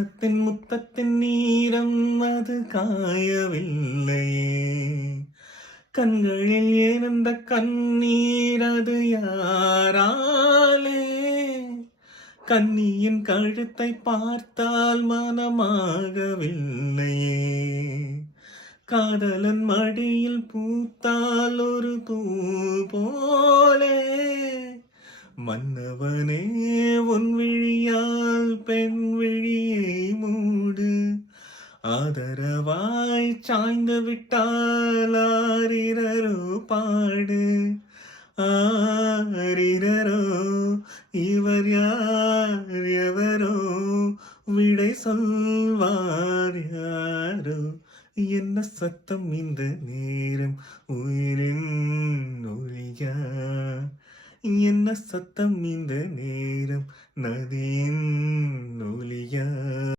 முத்தத்தின் நீரம் அது காயவில்லையே, கண்களில் ஏனந்த கண்ணீர் அது யாராலே? கன்னியின் கழுத்தை பார்த்தால் மனமாகவில்லையே, காதலன் மடியில் பூத்தால் ஒரு பூ போலே. மன்னவனே உன் விழியால் பெண் விழியை மூடு, ஆதரவாய் சாய்ந்து விட்டால் ஆரிரரோ பாடு. ஆரிரரோ இவர் யார் எவரோ, விடை சொல்வார் யாரோ. என்ன சத்தம் இந்த நேரம் உயிரின் ஒலியா? என்ன சத்தம் இந்த நேரம் நதியின் ஒலியா?